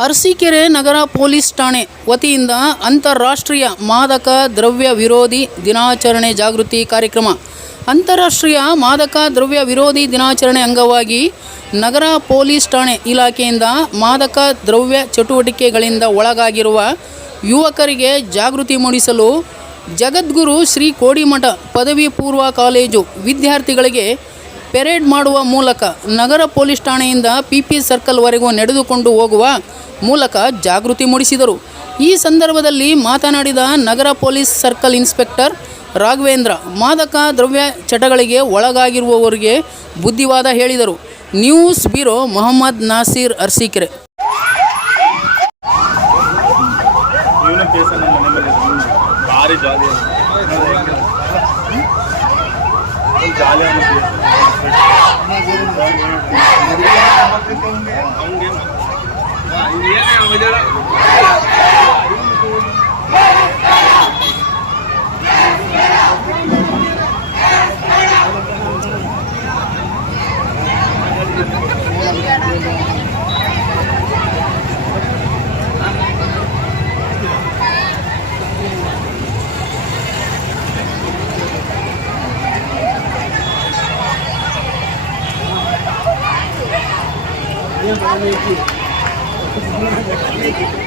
ಅರಸೀಕೆರೆ ನಗರ police ಠಾಣೆ ವತಿಯಿಂದ ಅಂತಾರಾಷ್ಟ್ರೀಯ ಮಾದಕ ದ್ರವ್ಯ ವಿರೋಧಿ ದಿನಾಚರಣೆ ಜಾಗೃತಿ ಕಾರ್ಯಕ್ರಮ. ಅಂತಾರಾಷ್ಟ್ರೀಯ ಮಾದಕ ದ್ರವ್ಯ ವಿರೋಧಿ ದಿನಾಚರಣೆ ಅಂಗವಾಗಿ ನಗರ ಪೊಲೀಸ್ ಠಾಣೆ ಇಲಾಖೆಯಿಂದ ಮಾದಕ ದ್ರವ್ಯ ಚಟುವಟಿಕೆಗಳಿಂದ ಒಳಗಾಗಿರುವ ಯುವಕರಿಗೆ ಜಾಗೃತಿ ಮೂಡಿಸಲು ಜಗದ್ಗುರು ಶ್ರೀ ಕೋಡಿಮಠ ಪದವಿ ಪೂರ್ವ ಕಾಲೇಜು ವಿದ್ಯಾರ್ಥಿಗಳಿಗೆ ಪೆರೇಡ್ ಮಾಡುವ ಮೂಲಕ ನಗರ ಪೊಲೀಸ್ ಠಾಣೆಯಿಂದ ಪಿ ಪಿ ಸರ್ಕಲ್ವರೆಗೂ ನಡೆದುಕೊಂಡು ಹೋಗುವ ಮೂಲಕ ಜಾಗೃತಿ ಮೂಡಿಸಿದರು. ಈ ಸಂದರ್ಭದಲ್ಲಿ ಮಾತನಾಡಿದ ನಗರ ಪೊಲೀಸ್ ಸರ್ಕಲ್ ಇನ್ಸ್ಪೆಕ್ಟರ್ ರಾಘವೇಂದ್ರ, ಮಾದಕ ದ್ರವ್ಯ ಚಟಗಳಿಗೆ ಒಳಗಾಗಿರುವವರಿಗೆ ಬುದ್ಧಿವಾದ ಹೇಳಿದರು. News bureau Mohammed Nasir Arsikere. జాలీగా Thank you. ಮೇಲೆ ಇದೆ. ಭಾರಿ ಜಾಲಿ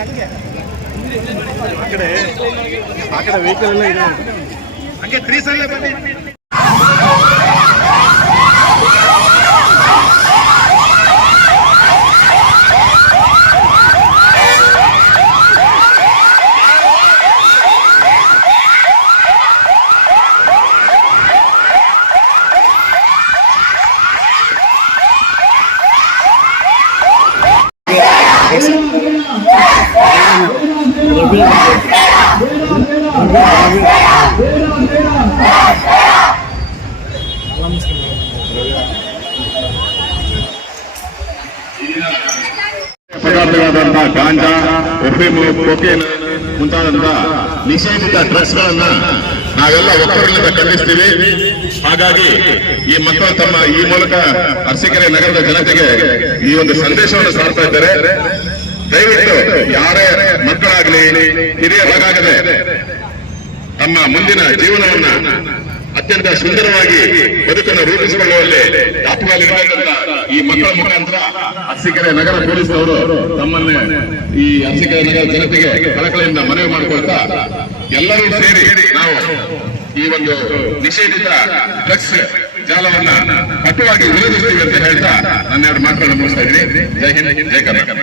ಆ ಕಡೆ ಆ ಕಡೆ ವೆಹಿಕಲ್ ಎಲ್ಲ ಇದೆ. ಹಂಗೆ ತ್ರೀ ಸಲ ಬನ್ನಿ. ಪದಾರ್ಥಗಳಾದಂತಹ ಗಾಂಜಾ ಒಫೀಮು ಕೊಕೇನ್ ಮುಂತಾದಂತಹ ನಿಷೇಧಿತ ಡ್ರಗ್ಸ್ ಗಳನ್ನ ನಾವೆಲ್ಲ ಒಕ್ಕಲಿನಿಂದ ಖಂಡಿಸ್ತೀವಿ. ಹಾಗಾಗಿ ಈ ಮಕ್ಕಳು ತಮ್ಮ ಈ ಮೂಲಕ ಅರಸೀಕೆರೆ ನಗರದ ಜನತೆಗೆ ಈ ಒಂದು ಸಂದೇಶವನ್ನು ಸಾರ್ತಾ ಇದ್ದಾರೆ. ಮಕ್ಕಳಾಗಲಿ ಹಿರಿಯರಾಗದೆ ತಮ್ಮ ಮುಂದಿನ ಜೀವನವನ್ನ ಅತ್ಯಂತ ಸುಂದರವಾಗಿ ಬದುಕನ್ನು ರೂಪಿಸಿಕೊಳ್ಳುವಲ್ಲಿ ದಾಪುಗಾಲಿರಬೇಕಂತ ಈ ಮಕ್ಕಳ ಮುಖಾಂತರ ಅರಸೀಕೆರೆ ನಗರ ಪೊಲೀಸ್ನವರು ತಮ್ಮನ್ನ ಈ ಅರಸೀಕೆರೆ ನಗರ ಜನತೆಗೆ ಕಳಕಳಿಯಿಂದ ಮನವಿ ಮಾಡಿಕೊಳ್ತಾ ಎಲ್ಲರೂ ಸೇರಿ ನಾವು ಈ ಒಂದು ನಿಷೇಧಿತ ಡ್ರಗ್ಸ್ ಜಾಲವನ್ನ ಕಟ್ಟುವಾಗಿ ವಿರೋಧಿಸ್ತೀವಿ ಅಂತ ಹೇಳ್ತಾ ನನ್ನೆರಡು ಮಾತುಗಳನ್ನು ಮುಗಿಸ್ತಾ ಇದ್ದೀನಿ. ಜೈ ಹಿಂದ್, ಜೈ ಕರ್ನಾಟಕ.